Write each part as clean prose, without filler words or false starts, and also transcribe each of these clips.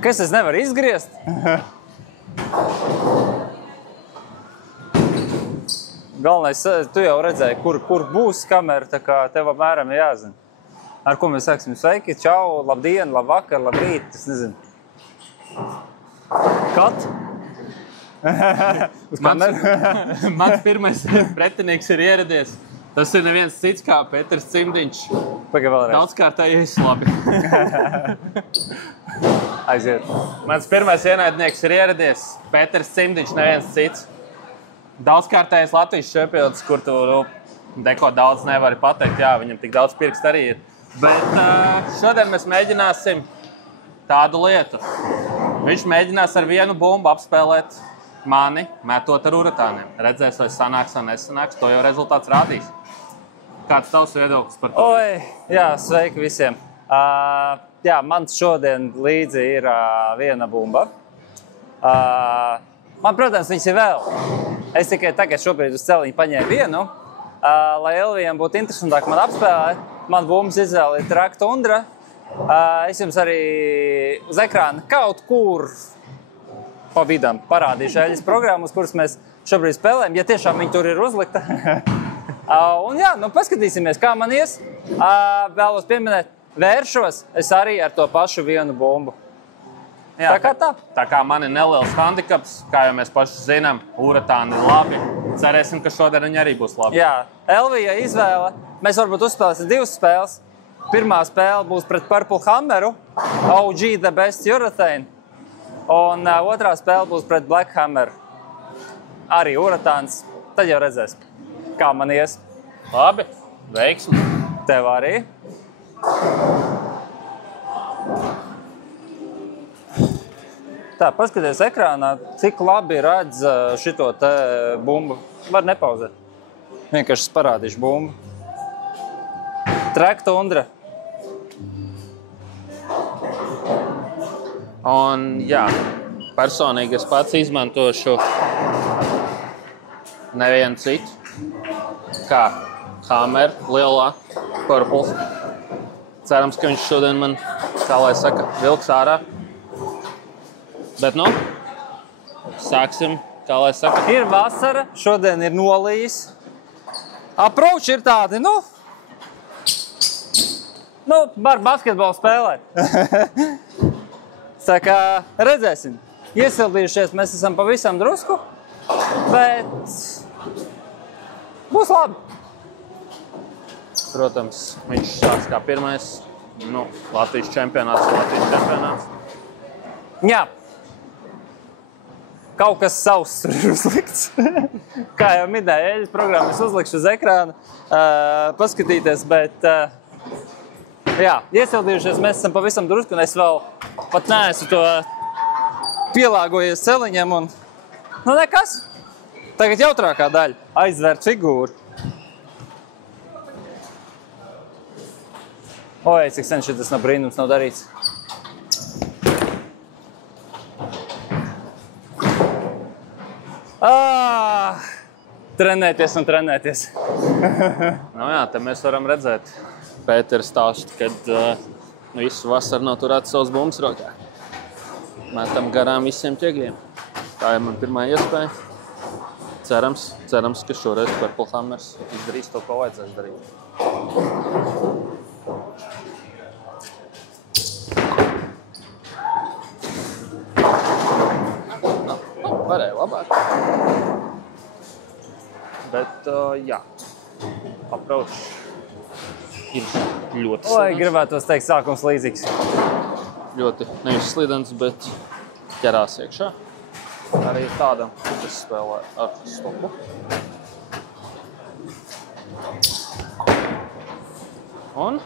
Kas es nevaru izgriezt? Galvenais, tu jau redzēji, kur būs kamera, tā kā tev apmēram jāzina. Ar ko mēs sāksim? Sveiki, čau, labdien, labvakar, labrīt, es nezinu. Kat? Uz kameru? Mans pirmais pretinieks ir ieradies. Tas ir neviens cits kā Peters Cimdiņš. Pagai vēlreiz. Daudzkārtējies labi. Aiziet. Mans pirmais ienaidnieks ir ieradies. Peters Cimdiņš, neviens cits. Daudzkārtējais Latvijas čempions, kur tu deko daudz nevari pateikt. Jā, viņam tik daudz pirkst arī ir. Bet šodien mēs mēģināsim tādu lietu. Viņš mēģinās ar vienu bumbu apspēlēt mani, metot ar uratāniem. Redzēs, vai sanāks vai nesanāks, to jau rezultāts rādīs. Kāds tavs viedoklis par to? Oi, jā, sveiki visiem. Jā, man šodien līdzi ir viena bumba. Man, protams, viņas ir vēl. Es tikai tagad šobrīd uz celiņu paņēmu vienu, lai Elvijam būtu interesantāk man apspēlēt. Man bumbas izvēle ir Track Tundra. Es jums arī uz ekrāna kaut kur pa vidam parādīšu eļas programmas, kuras mēs šobrīd spēlējam, ja tiešām viņi tur ir uzlikta. Un jā, nu paskatīsimies, kā man ies. Vēlos pieminēt, vēršos es arī ar to pašu vienu bumbu. Jā, tā kā tā. Tā kā man ir neliels handikaps, kā jau mēs paši zinām, uratāni ir labi. Cerēsim, ka šodien viņi arī būs labi. Jā, Elvija izvēle. Mēs varbūt uzspēlēsim divas spēles. Pirmā spēle būs pret Purple Hammeru, OG The Best Urethane. Un otrā spēle būs pret Black Hammer. Arī uratāns. Tad jau redzēs, kā man ies. Labi, veiksmi. Tev arī. Tā, paskaties ekrānā, cik labi redz šito te bumbu. Var nepauzēt. Vienkārši parādīšu bumbu. Track Tundra. Un jā, personīgi es pats izmantošu nevienu citu, kā Hammer, lielā, Purple. Cerams, ka viņš šodien man, kā lai saka, vilks ārā. Bet nu, sāksim, kā lai saka. Ir vasara, šodien ir nolījis. Approach ir tādi, var basketbolu spēlēt. Tā kā redzēsim. Iesildījušies mēs esam pavisam drusku, bet būs labi. Protams, viņš sāks kā pirmais, Latvijas čempionāts. Jā. Kaut kas savs tur ir uzlikts. Kā jau minēju, eļas programmu es uzlikšu uz ekrāna, paskatīties, bet jā, iesildījušies mēs esam pavisam drusku, un es vēl pat neesmu to pielāgojies celiņam, un nekas. Tagad jautrākā daļa – aizvērt figūru. Oi, cik sen šitas nav brīnums nav darīts. Trenēties un trenēties. Jā, te mēs varam redzēt Pētera stāstu, kad visu vasaru nav turēt savus bumbas rokā. Metam garām visiem ķegļiem. Tā ir man pirmā iespēja. Cerams, ka šoreiz Purple Hammers izdarīs to, ko vajadzēs darīt. Varēja labāk. Bet, jā, approach ir ļoti slidens. Oi, gribētos teikt, sākums līdzīgs. Ļoti nevis slidens, bet ķerās iekšā. Arī tādam, kas spēlē ar stopu. Un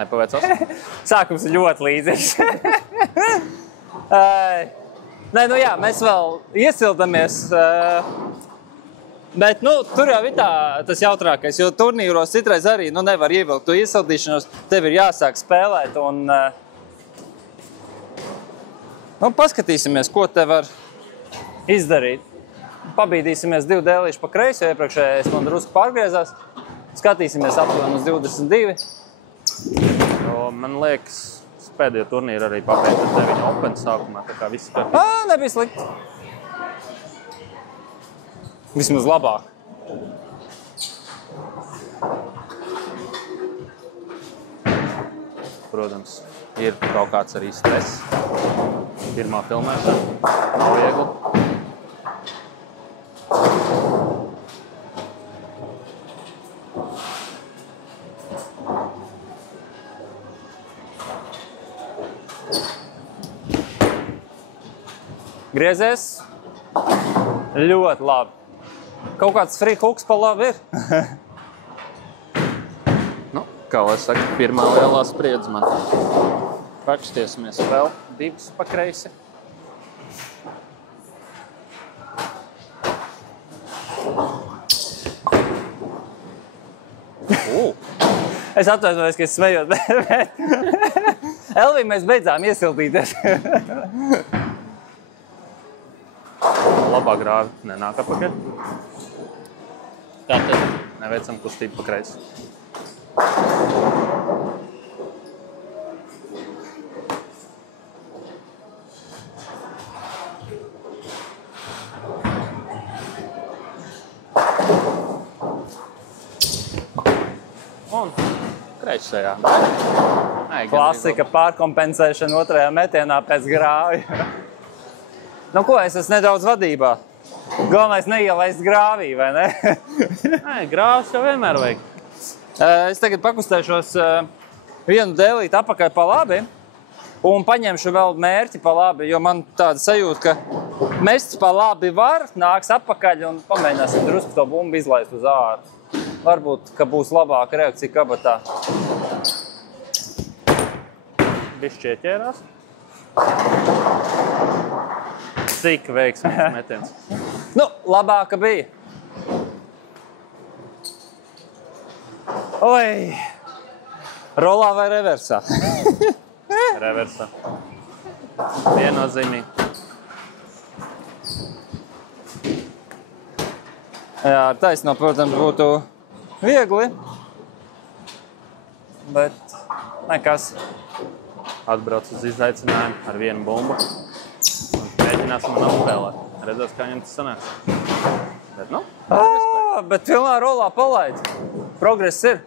nepaveicās. Sākums ir ļoti līdzīgs. Nē, jā, mēs vēl iesildamies. Bet, tur jau ir tas jautrākais, jo turnīros citreiz arī nevar ievilkt to iesildīšanos, tev ir jāsāk spēlēt un paskatīsimies, ko te var izdarīt. Pabīdīsimies 2 dēlīši pa kreisi, jo iepriekšējais man drusku pārgriezās. Skatīsimies aptuveni uz 22. Man liekas, pēdējo turnīru arī pabeidzu 9 Open sākumā, tā kā viss kārtībā. Nebija slikti. Vismaz labāk. Protams, ir kaut kāds arī stress. Pirmā filmēšana nav viegli. Griezies. Ļoti labi. Kaut kāds free hooks pa labi ir. Nu, kā lai saka, pirmā lielā spriedze man. Pakštiesimies vēl 2 pa kreisi. Es atvainojos, ka es smējos, bet Elvī, mēs beidzām iesildīties. Labā grāvi nenāk apakaļ. Tātad neveicam kustību pa kreisi. Un kreisajā. Klasika pārkompensēšana otrajā metienā pēc grāvja. Nu ko, es esmu nedaudz vadībā. Galvenais neielaist grāvī, vai ne? Nē, grāvs jau vienmēr vajag. Es tagad pakustēšos vienu dēlīt apakaļ pa labi un paņemšu vēl mērķi pa labi, jo man tāda sajūta, ka mests pa labi var, nāks apakaļ un pamēģināsim drusku to bumbu izlaist uz āru. Varbūt, ka būs labāka reakcija kabatā. Bišķi ieķērās. Cik veiksmīgs metiens? Nu, labāka bija. Oi! Rolā vai reversā? Reversā. Viennozīmīgi. Jā, ar taisno, protams, būtu viegli, bet nekas. Atbrauc uz izaicinājumu ar vienu bumbu un mēģināsim man apspēlēt. Redzēs, kā viņam tas sanāks. Bet, nu, bet pilnā rolā palaid. Progress ir.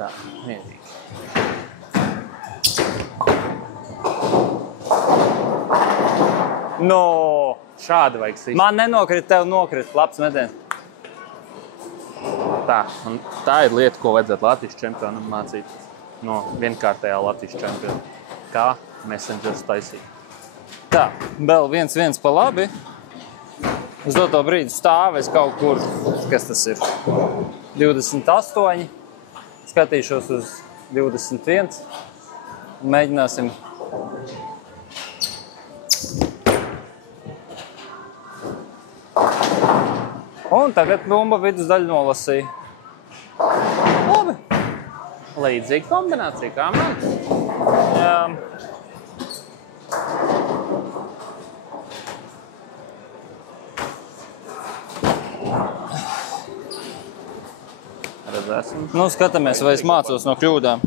tā, mierīgi. No. Šādi vajag sist. Man nenokrit, tev nokrit. Labs metiens. Tā, un tā ir lieta, ko vajadzētu Latvijas čempionam mācīt no vienkārtējā Latvijas čempiona. Kā messengers taisīt. Tā, vēl 1-1 pa labi. Uz doto brīdi stāvēs kaut kur, kas tas ir, 28. Skatīšos uz 21. Mēģināsim. Un tagad bumba vidusdaļu nolasīja. Labi. Līdzīga kombinācija, kā man. Jā. Redzēsim. Nu, skatāmies, vai es mācos no kļūdām.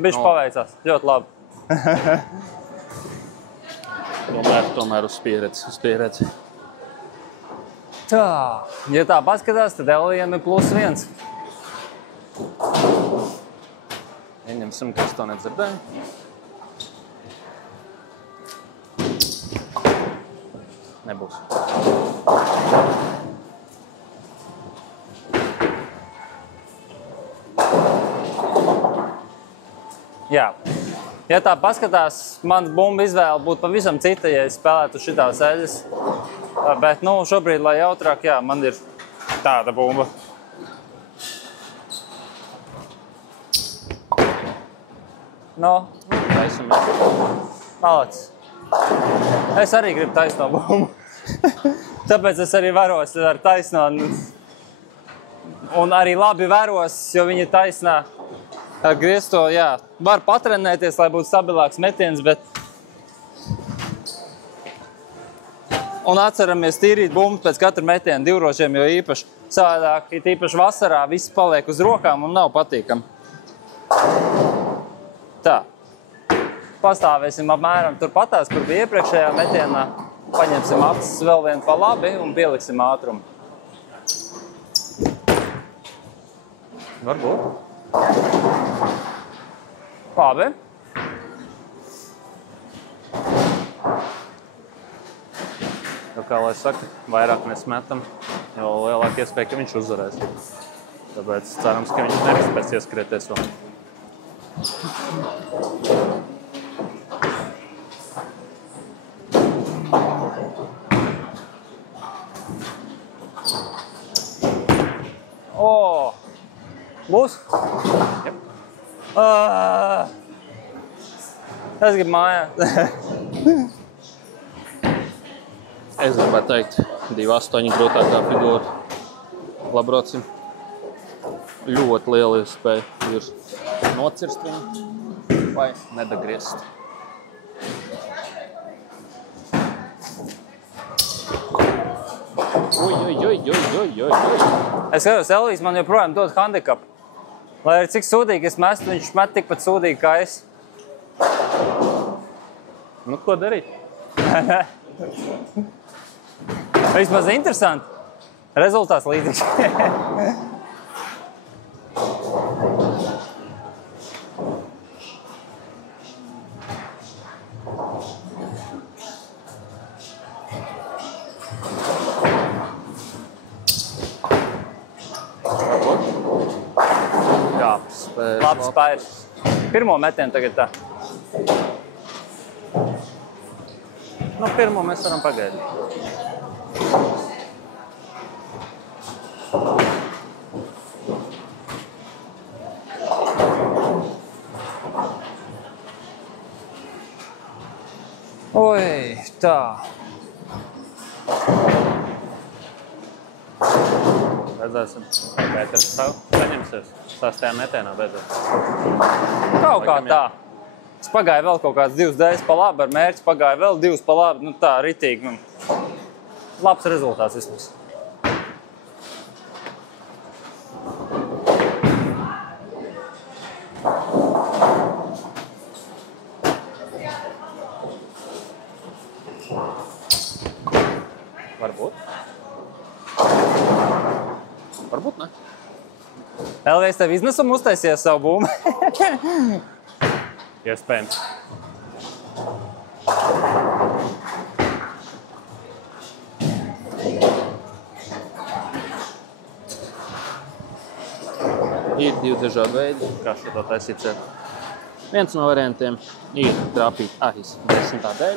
Bišķi paveicās. Ļoti labi. Tomēr uz pieredzi. Tā. Ja tā paskatās, tad Elvijam ir +1. Ieņemsim, ka es to nedzirdēju. Nebūs. Jā. Ja tā paskatās, mans bumba izvēle būtu pavisam cita, ja es spēlētu šitās eļas. Bet, nu, šobrīd, lai jautrāk, jā, man ir tāda bumba. No. Taisamies. Malacis. Es arī gribu taisno bumbu. Tāpēc es arī varos ar taisno. Un arī labi varos, jo viņi taisnā ar griezto, jā. Var patrenēties, lai būtu stabilāks metiens, bet... Un atceramies tīrīt bumbu pēc katra metiena divrošiem, jo īpaši savādāk, īpaši vasarā, viss paliek uz rokām un nav patīkam. Tā. Pastāvēsim apmēram turpatās, kur bija iepriekšējā metienā. Paņemsim acis vēl vienu pa labi un pieliksim ātrumu. Varbūt. Labi. Jo, kā lai saka, vairāk mēs metam, jo lielāk iespēja, ka viņš uzvarēs. Tāpēc cerams, ka viņš nespēs ieskrieties vēl. Būs? Jā. Es gribu mājā. Es gribētu teikt, 2-8 grūtākā figūra. Labrocim. Ļoti liela iespēja ir nocirst viņu vai nedagriezt. Es skatos, Elvijas man joprojām dod handikapu. Lai arī cik sūdīgi es mestu, viņš met tikpat sūdīgi kā es. Nu, ko darīt? Vismaz interesanti. Rezultāts līdzīgs. Labs spairs. Pirmo metienu tagad tā. Nu, pirmo mēs varam pagaidīt. Oi, tā. Redzēsim, vai Pēters saņemsies. Sastajā metienā beidzot. Kaut kā tā. Es pagāju vēl kaut kāds 2 dēļas pa labi, ar mērķi pagāju vēl 2 pa labi. Nu tā, ritīgi. Labs rezultāts vismaz. Varbūt. Varbūt ne. Elvijas tev iznesumu uztaisies savu bumbu. Iespējams. Ir 2 dažādi veidi, kā šo taisīt sev. Viens no variantiem ir trāpīt ahis 10. dēļ.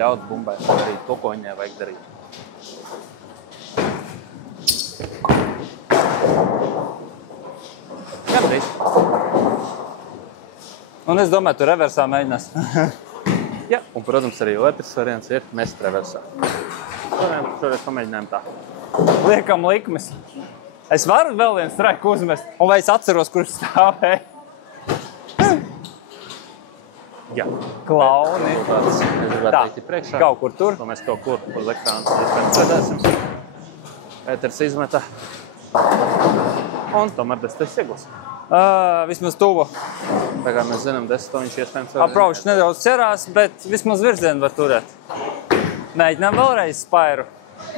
Ļaut bumbai darīt to, ko viņai vajag darīt. Gandrīz. Un es domāju, tu reversā mēģinās. Jā, un, protams, arī otrs variants ir mest reversā. Šoreiz pamēģinājām tā. Liekam likmes. Es varu vēl vienu straiku uzmest, un vai es atceros, kurš stāvēja? Jā. Klauni. Es gribētu Tā, teikt priekšā. kaut kur tur. To mēs kaut kur uz ekrāna iespējams redzēsim. Pēters izmeta. Un tomēr 10 iegūs. Vismaz tuvu. Tā kā mēs zinām, 10 viņš iespējams var. Appraušs nedaudz cerās, bet vismaz virzienu var turēt. Mēģinām vēlreiz spairu.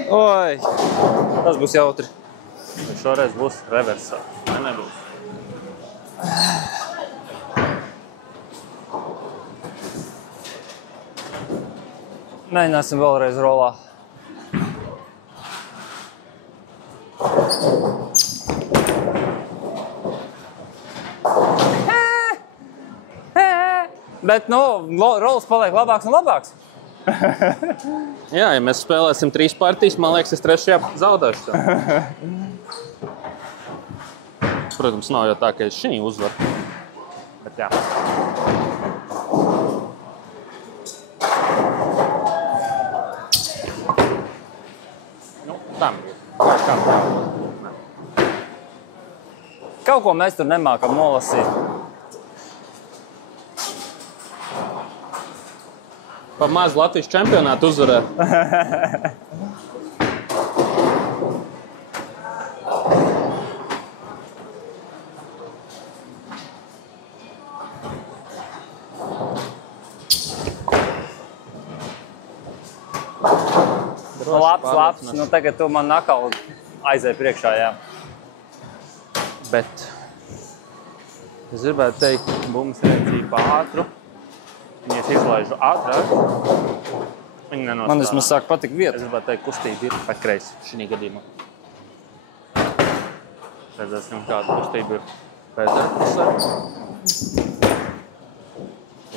Oi, tas būs jautri. Šoreiz būs reversā. Nebūs. Mēģināsim vēlreiz rolā. Bet, rolas paliek labāks un labāks. Jā, ja mēs spēlēsim 3 partijas, man liekas, es 3. zaudēšu. Protams, nav jau tā, ka es šī uzvaru. Bet jā. tam ir. Kā tā? Kaut ko mēs tur nemākam nolasīt. Pa maz Latvijas čempionātu uzvarē. Labs. Nu, tagad tu man atkal aizēji priekšā, jā. Bet es gribētu teikt, bumbas reakcija pa ātru. Viņas izlaižu ātrāk. Viņi nenostrādā. Man vismaz sāk patikt vieta. Es gribētu teikt, kustība ir pa kreisi šī gadījumā. Redzēsim, kāda kustība ir Pētera pusē.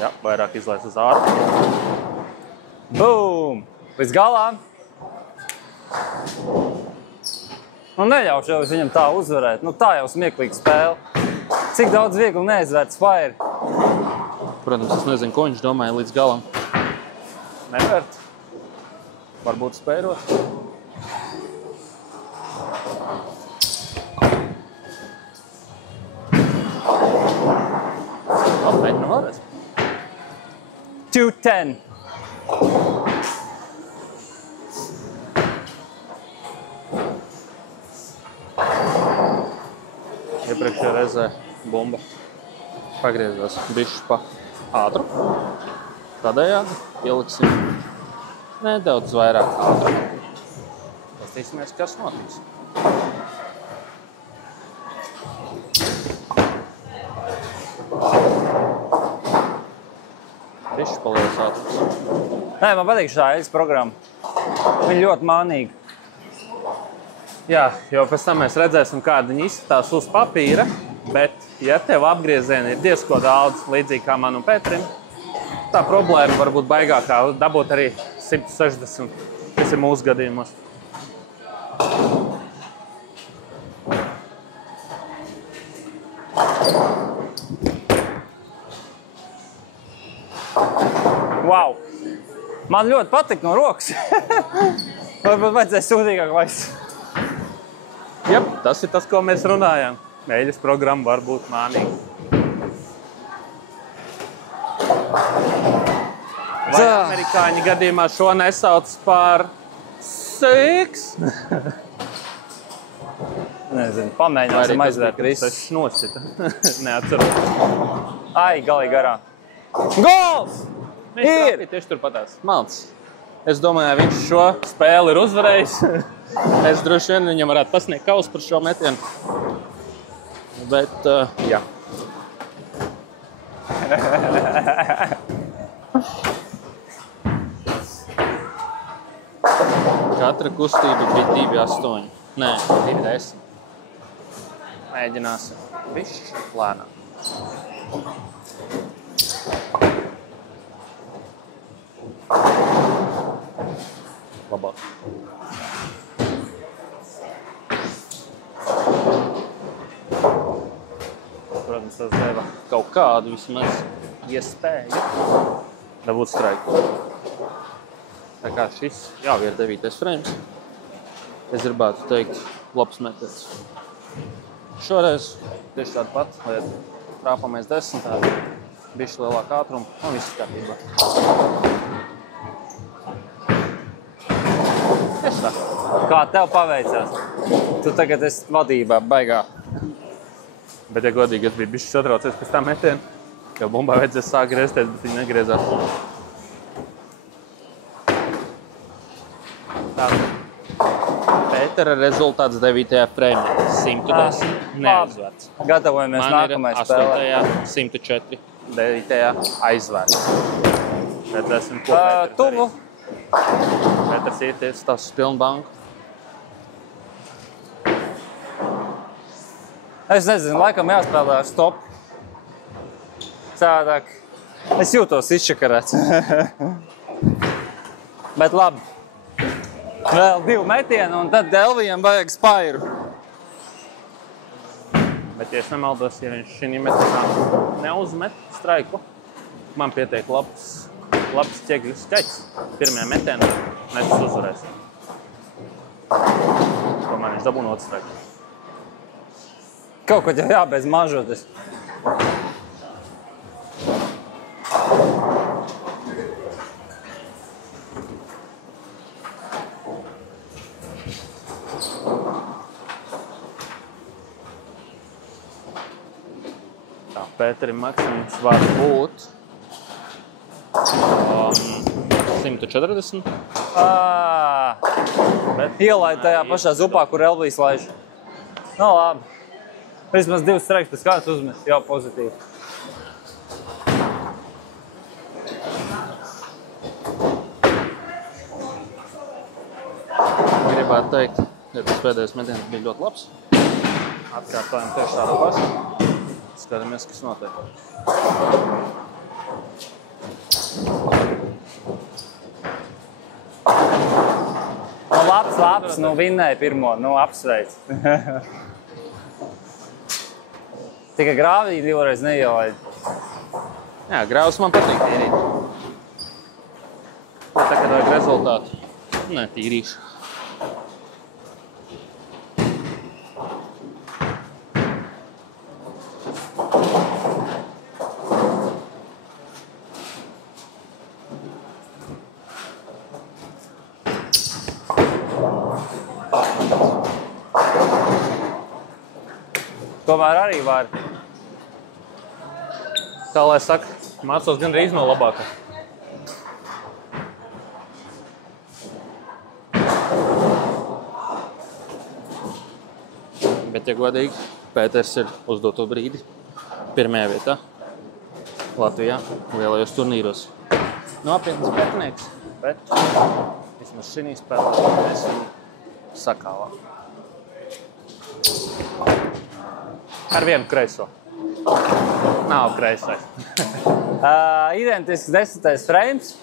Jā, vairāk izlaist uz ātru. Bum! Līdz galā. Nu, neļaušu jau viņam tā uzvarēt. Nu, tā jau smieklīga spēle. Cik daudz viegli neizvērts Fire? Protams, es nezinu, ko viņš domāja līdz galam. Nevērt. Varbūt spērot. Mēģinām vēlreiz. 2-10. Iepriekšējā reizē bumba pagriezās bišķi pa ātru. Tādējādi ieliksim nedaudz vairāk ātru. Pastīsimies, kas notiks. Bišķi palies ātrums. Nē, man patīk šā eļas programma. Viņa ļoti mānīga. Jā, jo pēc tam mēs redzēsim, kāda viņi izskatās uz papīra, bet, ja tev apgriezieni ir diezko daudz, līdzīgi kā man un Pēterim, tā problēma var būt baigākā, dabūt arī 160, kas ir mūsu gadījumos. Wow! Man ļoti patīk no rokas. Varbūt vajadzēja sūdīgāk vairs. Jā, tas ir tas, ko mēs runājām. Eļas programma var būt mānīga. Vai amerikāņu gadījumā šo nesauc par six? Nezinu, pamēģināsim aizvērt visu. Tas nosita. Neatceros. Ai, galīgi garā. Gols! Ir! Tieši turpatās. Malts. Es domāju, viņš šo spēli ir uzvarējis. Es droši vien viņam varētu pasniegt kausu par šo metienu. Bet, jā. Katra kustība bija 2,8. Nē, 2,10. Mēģināsim. Bišķi lēnām. Labāk. Protams, tas deva kaut kādu vismaz iespēju dabūt straiku. Tā kā šis jau ir 9. frames. Es gribētu teikt, labs metiens. Šoreiz tieši tādu pat, lai trāpamies 10, bišķi lielāku ātrumu un viss kārtībā. Kā tev paveicās? Tu tagad esi vadībā, baigā. Bet, ja godīgi, es biju bišķi satraucies pēc tā metiena, jo bumbā vajadzēs sāk griezties, bet viņi negriezās. Pētera rezultāts 9. frame. 110 neaizvērts. Gatavojamies nākamajai spēlē. Man ir 8. 104. 9. aizvērts. Redzēsim, ko Pēters Tuvu. Pēters ieties tās uz pilnu banku. Es nezinu, laikam jāspēlē ar stop. Cādāk. Es jūtos izšakarēts. Bet labi. Vēl 2 metieni un tad Elvijam vajag spairu. Bet, ja es nemaldos, ja viņš šī metienā neuzmet straiku, man pietiek labs ķegļu skaits pirmajā metienā, mēs uzvarēsim. dabūnu otru straiku. Kaut ko jau jābeidz mažoties. Tā, Pēterim maksimums var būt 140. Ielaid tajā pašā zupā, kur Elvijas laiž. Nu, labi. Vismaz 2 streikus pēc kāds uzmest, jau pozitīvi. Gribētu teikt, ja tas pēdējais metiens bija ļoti labs. Atkārtojam tieši tādu pašu. Skatāmies, kas notiek. Nu, labs, nu vinnēja pirmo, nu apsveic. Tikai grāvī divreiz neielaid. Jā, grāvs man patīk tīrīt. Tagad vajag rezultātu. Nē, tīrīšu. Tomēr arī var. Tā, lai saka, mācos gan rīz no labākā. Bet, ja godīgi, Pēters ir uz doto brīdi pirmajā vietā Latvijā lielajos turnīros. Nopietnas pretinieks, bet vismaz šī spēlē mēs viņu sakāvām. Ar vienu kreiso. Nav kreisais. Identisks 10. frames.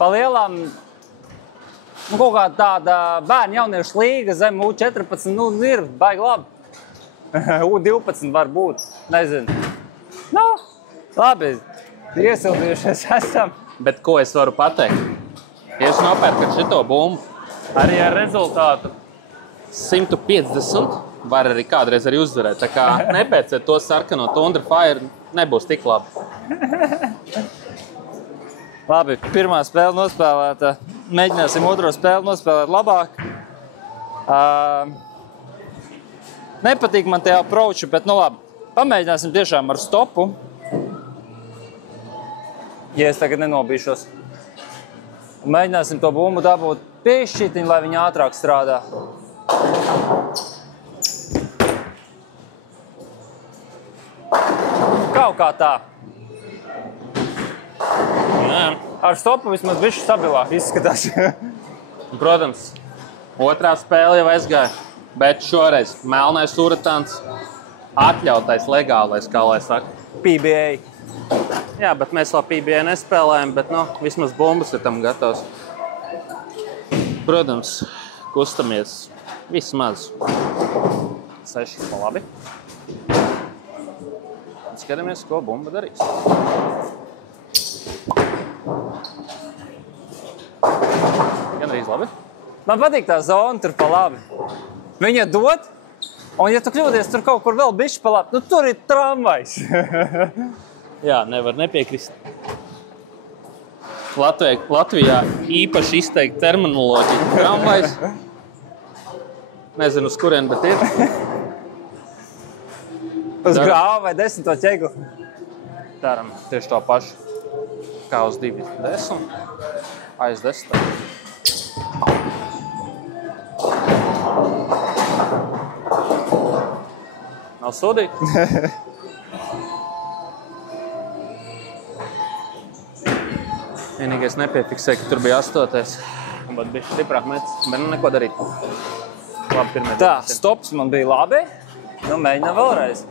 Pa lielām, nu, kaut kā tāda bērnu jauniešu līga zem U14, nu, ir baigi labi. U12 var būt, nezinu. Nu, labi, iesildījušies esam. Bet ko es varu pateikt? Ja es nopērku šito bumbu, arī ar rezultātu 150, var arī kādreiz arī uzvarēt. Tā kā nepēciet to sarkano Tundra Fire, nebūs tik labi. Labi, pirmā spēle nospēlēta. Mēģināsim otro spēli nospēlēt labāk. Nepatīk man tie approachi, bet nu labi. Pamēģināsim tiešām ar stopu. Ja es tagad nenobīšos. Mēģināsim to bumbu dabūt piešķitiņu, lai viņa ātrāk strādā. Kaut kā tā. Jā. Ar stopu vismaz bišķi stabilāk izskatās. Protams, otrā spēle jau aizgāja, bet šoreiz melnais uratāns atļautais, legālais, kā lai saka. PBA. Jā, bet mēs vēl PBA nespēlējam, bet nu, vismaz bumbas ir tam gatavs. Protams, kustamies vismaz 6 pa labi. Un skatāmies, ko bumba darīs. Gandrīz labi. Man patīk tā zona tur pa labi. Viņa dod, un ja tu kļūdies tur kaut kur vēl bišķi pa labi, nu tur ir tramvajs. Jā, nevar nepiekrist. Latvijā īpaši izteikti terminoloģija. Tramvajs. Nezinu, uz kurien, bet ir. Uz grāva vai 10. ķeglu. Daram tieši to pašu, kā uz 2-10. Aiz 10. Nav sodīt? Vienīgais nepiefiksēja, ka tur bija 8. Bet bija stiprāk metis, bet nu neko darīt. Labi, pirmie Tā, 20. stops man bija labi. Nu, mēģinām vēlreiz.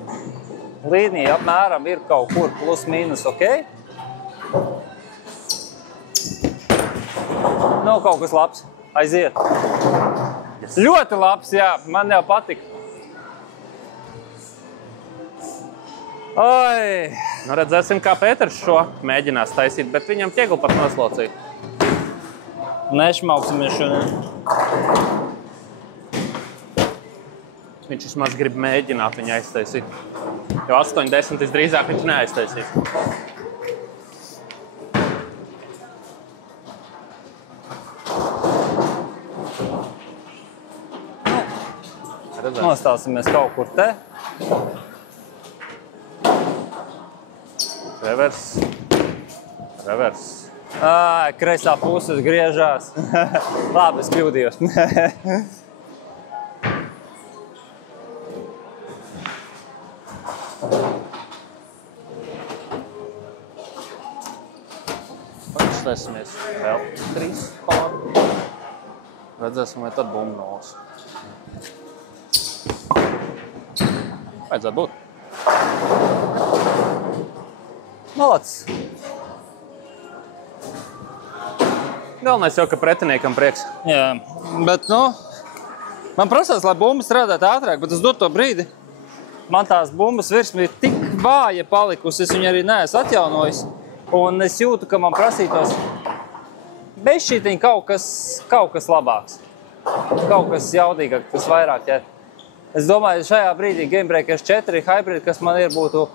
Līnija apmēram ir kaut kur plus mīnus ok. Nu, kaut kas labs. Aiziet. Yes. Ļoti labs, jā. Man jau patika. Oi! Nu, redzēsim, kā Pēters šo mēģinās taisīt, bet viņam ķegli pat noslaucīja. Nešmauksimies šodien. viņš vismaz grib mēģināt viņu aiztaisīt. Jo 8-10 visdrīzāk viņš neaiztaisīs. Nostāsimies kaut kur te. Revers. Kreisā puses griežās. Labi, es kļūdījos. Paštaisimies vēl 3 pāri. Redzēsim, vai tad bumba nolas. Vajadzētu būt. Malacis. Galvenais jau, ka pretiniekam prieks. Jā, bet, man prasās, lai bumba strādātu ātrāk, bet es dotu to brīdi. Man tās bumbas virsma ir tik vāja palikusi, es viņu arī neesmu atjaunojis. Un es jūtu, ka man prasītos bešķītiņ kaut kas labāks. Kaut kas jaudīgāk, kas vairāk ķer. Es domāju, šajā brīdī Gamebreakers 4 Hybrid, kas man ir, būtu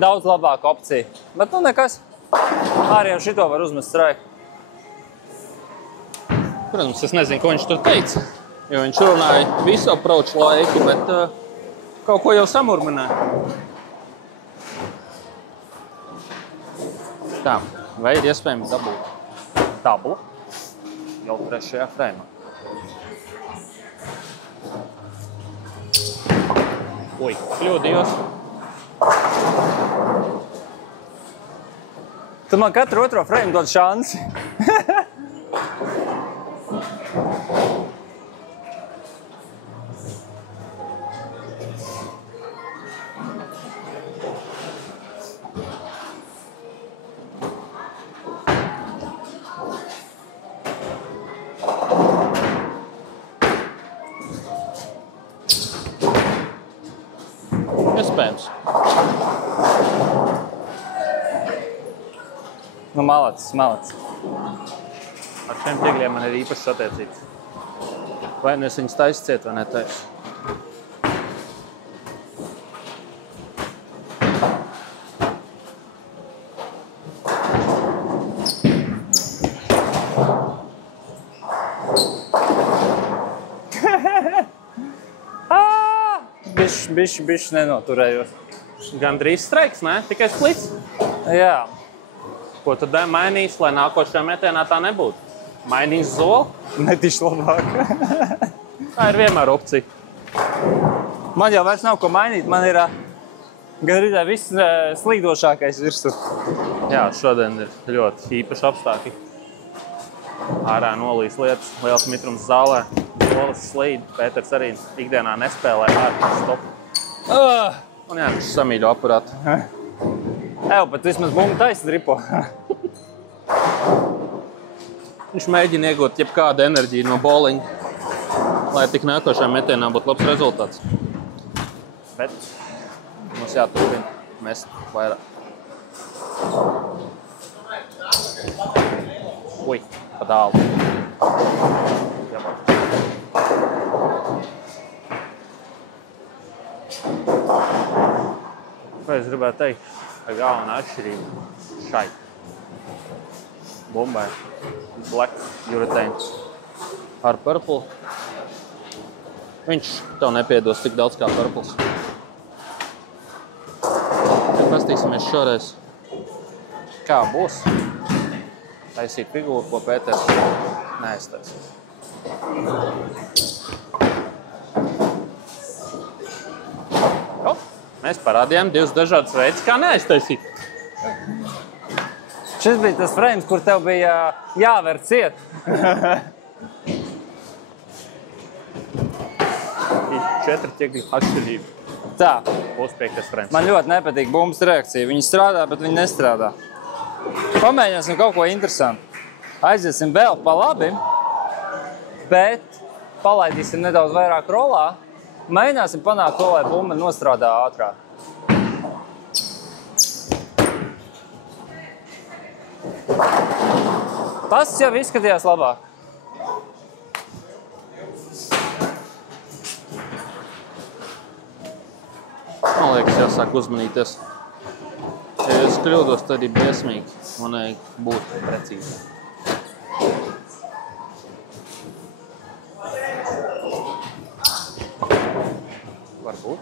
daudz labāka opcija. Bet, nekas. Arī ar šito var uzmest straiku. Protams, es nezinu, ko viņš tur teica, jo viņš runāja visu approach laiku, bet kaut ko jau samurminēja. Tā, vai ir iespējams dabūt tablu jau 3. frēmā? Ui, kļūdījos. Tu man katru otro frame dod šansi. Iespējams. Malacis. Ar šiem tigļiem man ir īpašas attiecības. Vai es viņus taisu ciet, vai netaisu? Bišķi nenoturējos. Gandrīz streiks, ne? Tikai splits. Jā. Ko tad mainīs, lai nākošajā metienā tā nebūtu? Mainīs zoli? Netīši labāk. Tā ir vienmēr opcija. Man jau vairs nav ko mainīt. Man ir gandrīz viss slīdošākais virsur. Jā, šodien ir ļoti īpaši apstākļi. Ārā nolīs lietas, liels mitrums zālē. Solis slīd. Pēters arī ikdienā nespēlē ārpus stopu. Un jā, viņš samīļo aparātu. Bet vismaz bumba taisa dripo. Viņš mēģina iegūt jebkādu enerģiju no bowlinga, lai tik nākošajā metienā būtu labs rezultāts. Bet mums jāturpina mest vairāk. Ui, pa dālu. Vai es gribētu teikt, ka galvenā atšķirība šai bumbai black urethane ar purple. Viņš tev nepiedos tik daudz kā purples. Pastīsimies šoreiz, kā būs taisīt figūru, ko Pēters neaiztaisīs. Mēs parādījām 2 dažādas veidus, kā neaiztaisīt. Šis bija tas frames, kur tev bija jāver ciet. 4 ķegļu atšķirība. Tā. Būs 5. frames. Man ļoti nepatīk bumbas reakcija. Viņi strādā, bet viņi nestrādā. Pamēģināsim kaut ko interesantu. Aiziesim vēl pa labi, bet palaidīsim nedaudz vairāk rolā. Mēģināsim panākt to, lai bumba nostrādā ātrāk. Tas jau izskatījās labāk. man liekas, jāsāk uzmanīties. Ja es kļūdos, tad ir briesmīgi. Man vajag būt precīzi. Varbūt.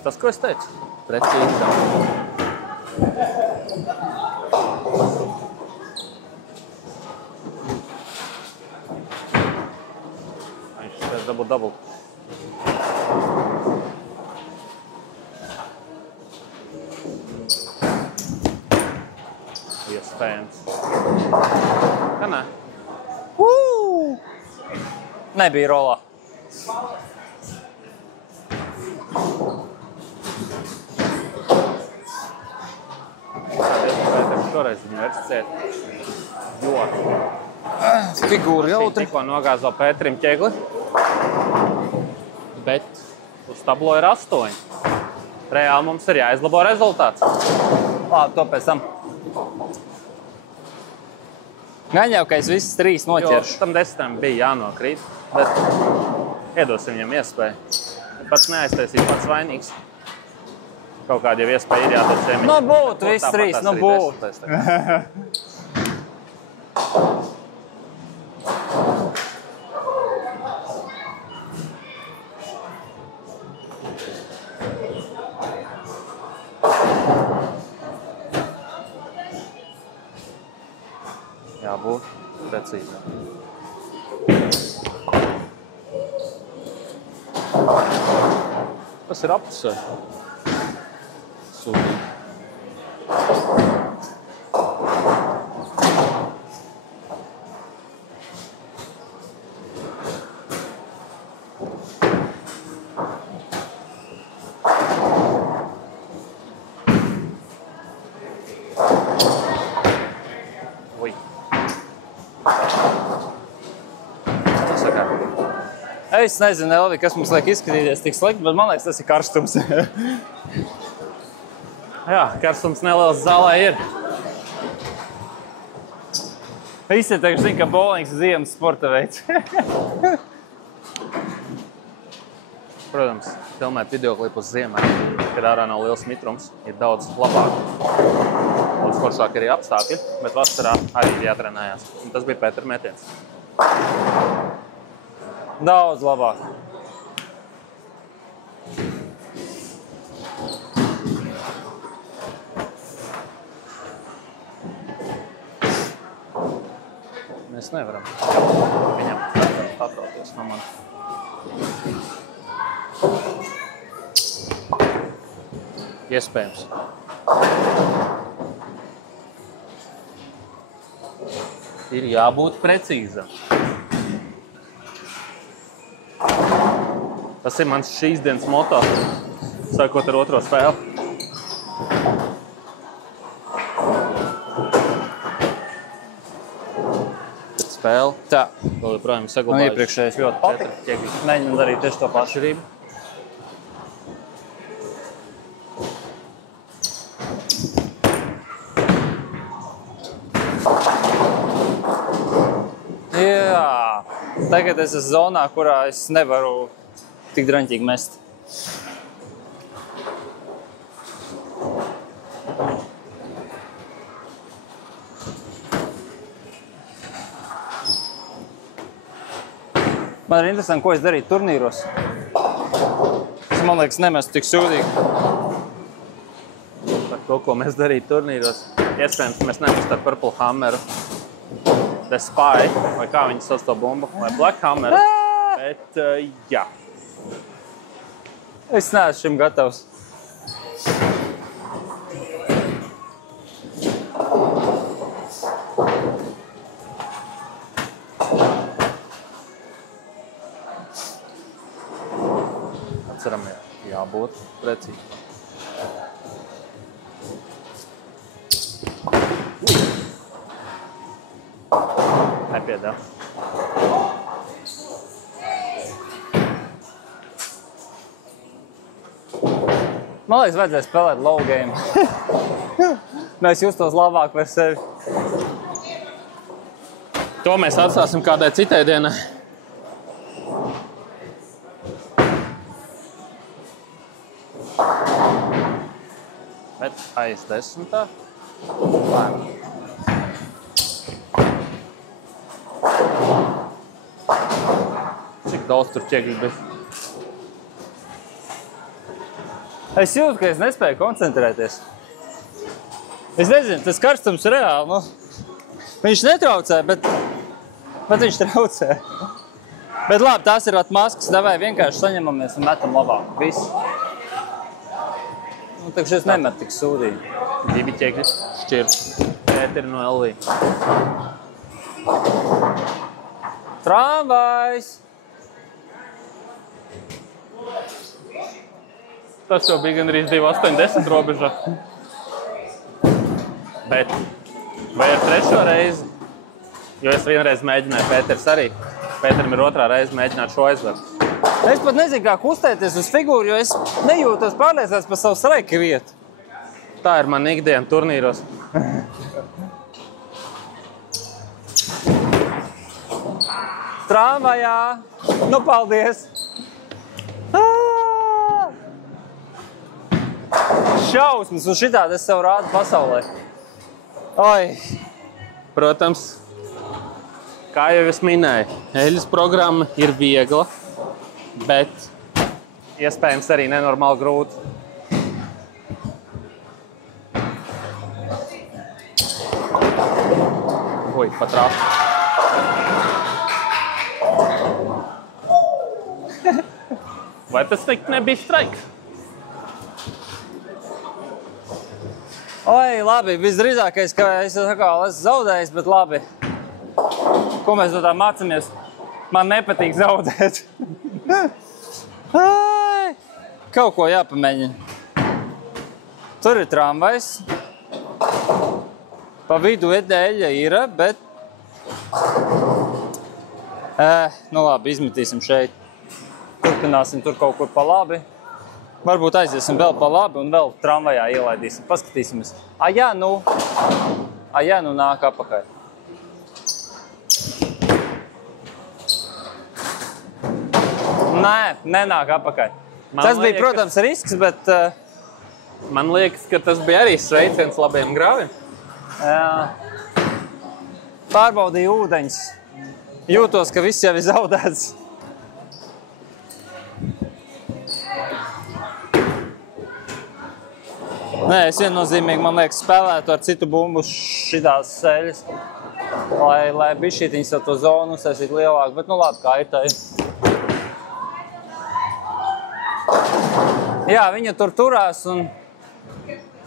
Tas, ko es teicu? Precīzi. Viņš spēs dabūt double. Iespējams. Kā nē? Nebija rolā. Šoreiz viņu vairs ciet. Jo. Figūra jautri. Tikko nogāzo Pēterim ķegli. Bet uz tablo ir 8. Reāli mums ir jāizlabo rezultāts. Labi, to pēc tam. Gan jau, ka es visas 3 noķeršu. Tam 10 bija jānokrīt, bet iedosim viņam iespēju. Pats neaiztaisīs, pats vainīgs. Kaut kāda jau iespēja ir jādod šiem. Nu būtu, visas 3, nu būtu. Jābūt precīzam. Tas ir apusē. Sūdīgi. Ui. Tas ir kā? Es nezinu, Elvi, kas mums liek izskatīties tik slikti, bet man liekas, tas ir karstums. Jā, karstums neliels zālē ir. Visi teikšu zina, ka bowlings ir ziemas sporta veids. Protams, filmēt videoklipus ziemē, kad ārā nav liels mitrums, ir daudz labāk. Daudz foršāk arī apstākļi, bet vasarā arī ir jātrenējās. Un tas bija Pētera metiens. Daudz labāk. Mēs nevaram viņam atrauties no man. Iespējams. Ir jābūt precīzam. Tas ir mans šīs dienas moto, sākot ar otro spēli. Spēle. Tā. Vēl joprojām Man saglabājuši. iepriekšējais ļoti patika. Mēģinam darīt tieši to pašu. Atšķirība. Jā. Tagad es esmu zonā, kurā es nevaru tik draņķīgi mest. Man ir interesanti, ko es darītu turnīros. Es, man liekas, nemestu tik sūdīgi. Par to, ko mēs darītu turnīros. Iespējams, mēs nemestu ar Purple Hammeru, The Spy, vai kā viņi sauc to bumbu, vai Black Hammeru. Bet, jā. Es neesmu šim gatavs. Atceram, jābūt precīzi. Nepiedāv. Man liekas, vajadzēja spēlēt low game. Mēs justos labāk par sevi. To mēs atstāsim kādai citai dienai. Aiz 10. Cik daudz tur ķekļu bija? Es jūtu, ka es nespēju koncentrēties. Es nezinu, tas karstums reāli, nu. Viņš netraucē, bet viņš traucē. Bet labi, tās ir maskas, davai vienkārši saņemamies un metam labāk. Viss. Nu, tak šis nemet tik sūdīgi. 2 ķekļi šķir. Pēteri no LV. Tramvajs! Tas jau bija gandrīz 2,80 robežā. Bet vai ar 3. reizi? Jo es vienreiz mēģināju, Pēters arī. Pēterim ir 2. reize mēģināt šo aizvert. Es pat nezinu, kā kustēties uz figūru, jo es nejūtos pārliecināts par savu streika vietu. Tā ir man ikdiena turnīros. Tramvajā! Nu, paldies! Šausmas, un šitādi es sev rādu pasaulē. Oi! Protams, kā jau es minēju, eļas programma ir viegla, bet iespējams arī nenormāli grūti. Oi, pat rāst. Vai tas teikt nebija straiks? Oi, labi, visdrīzākais, ka es esmu zaudējis, bet labi. Ko mēs no tā mācamies? Man nepatīk zaudēt. Ai, kaut ko jāpamēģina. Tur ir tramvajs. Pa vidu eļļa ir, bet... Nu labi, izmetīsim šeit. Turpināsim tur kaut kur pa labi. Varbūt aiziesim vēl pa labi un vēl tramvajā ielaidīsim. Paskatīsimies. Ja nu nāk apakaļ. Nē, nenāk apakaļ. Tas bija, protams, risks, bet... Man liekas, ka tas bija arī sveiciens labiem grāviem. Jā. Pārbaudīju ūdeņus. Jūtos, ka viss jau ir zaudēts. Nē, es viennozīmīgi, man liekas, spēlētu ar citu bumbu šitās seļas, lai bišķītiņas ar to zonu uzsēsīt lielāk, bet nu labi, kā ir tā. Jā, viņa tur turās un,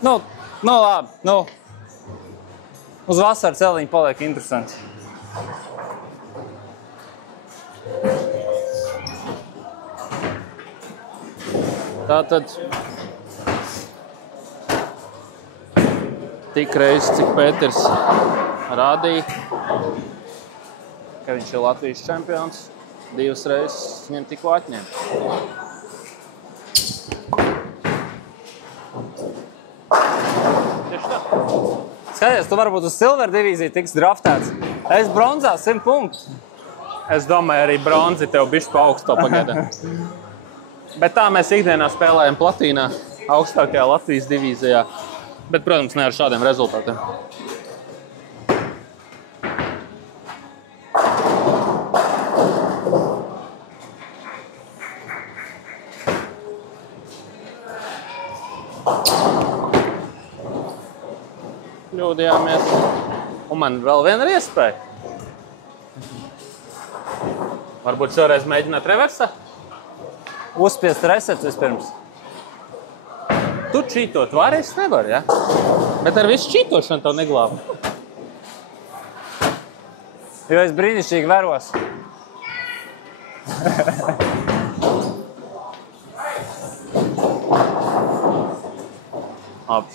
nu labi, uz vasaru celiņu paliek interesanti. Tātad tik reiz, cik Pēters rādīja, ka viņš ir Latvijas čempions, 2 reizes viņam tikko atņem. Tieši tā. Skaties, tu varbūt uz silver divīziju tiks draftēts. Es bronzā 100 punktu. Es domāju, arī bronzi tev bišķi pa augsto pagadā. Bet tā mēs ikdienā spēlējam platīnā, augstākajā Latvijas divīzijā. Bet, protams, ne ar šādiem rezultātiem. Kļūdījāmies. Un man vēl viena ir iespēja. Varbūt šoreiz mēģināt reversā? Uzspiest reset vispirms. Tu čītot vari, es nevaru, ja? Bet ar visu čītošanu tev neglābu. Jo es brīnišķīgi veros. Labi.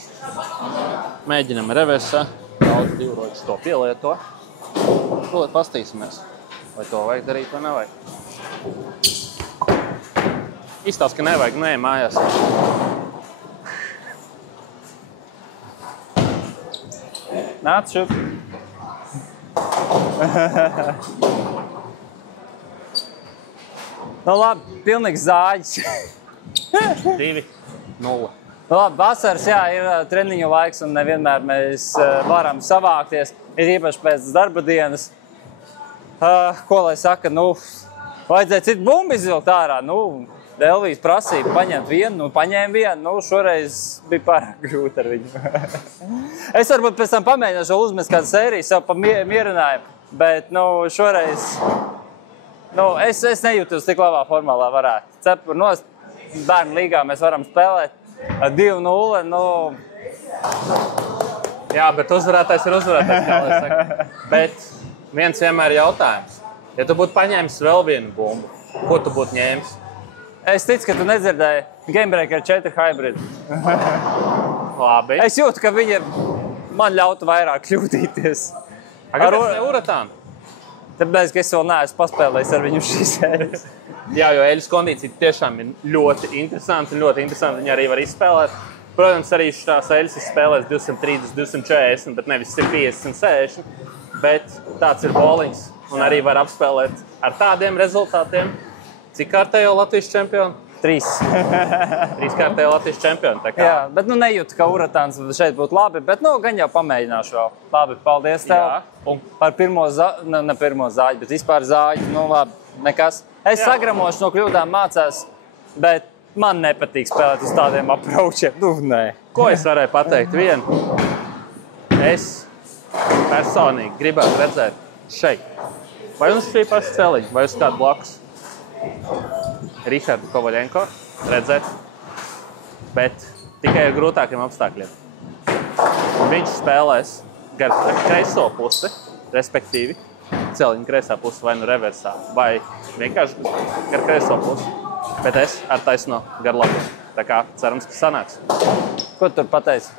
Mēģinam reversā. Daudz divroģis to pielieto. Lūdzu, pastīsimies, vai to vajag darīt vai nevajag. Izstāst, ka nevajag, nē, mājās. Nāc šup. Nu labi, pilnīgs zāģis. 2-0. Labi, vasaras, jā, ir treniņu laiks un nevienmēr mēs varam savākties. Ir īpaši pēc darba dienas. Ko lai saka, vajadzēja citu bumbu izvilkt ārā. Elvijas prasīja paņemt vienu, paņēma vienu. Šoreiz bija pārāk grūti ar viņu. Es varbūt pēc tam pamēģināšu uzmest kādu sēriju, sev pamierinājumu. Bet, šoreiz, es nejūtos tik labā formā, lai varētu. Cepur nost, bērnu līgā mēs varam spēlēt 2-0, Jā, bet uzvarētājs ir uzvarētājs, kā lai saka. Bet viens vienmēr jautājums. Ja tu būtu paņēmis vēl vienu bumbu, ko tu būtu ņēmis? Es ticu, ka tu nedzirdēji Gamebreaker 4 Hybrid. Labi. Es jūtu, ka viņi man ļautu vairāk kļūdīties. Kāpēc ne Uratānu? Tāpēc, ka es vēl neesmu paspēlējis ar viņu šīs sērijas. Jā, jo Eļas kondīcija tiešām ir ļoti interesanti un ļoti interesanti viņi arī var izspēlēt. Protams, arī šās Eļas spēlēs 230, 240, bet nevis 150 un 60. Bet tāds ir bowlings un arī var apspēlēt ar tādiem rezultātiem. Cik kārtējo Latvijas čempionu? 3. 3 kārtējo Latvijas čempionu. Jā, bet nejūtu, ka Uratāns šeit būtu labi, bet gan jau pamēģināšu vēl. Labi, paldies tev. Jā. Un par pirmo zāļu, ne pirmo zāļu, bet vispār zāļu. Labi, nekas. Es sagramošu no kļūdām mācās, bet man nepatīk spēlēt uz tādiem approachiem. Nē. Ko es varēju pateikt? Vienu. Es personīgi gribētu redzēt šeit. Vai uz šī paša celiņa, vai uz kādu blakus. Rihardu Kovaļenko redzēt, bet tikai ar grūtākiem apstākļiem. Viņš spēlēs gar kreiso pusi, respektīvi celiņa kreisā pusi vai reversā, vai vienkārši gar kreiso pusi, bet es ar taisno gar labu. Tā kā cerams, ka sanāks. Ko tu tur pateici?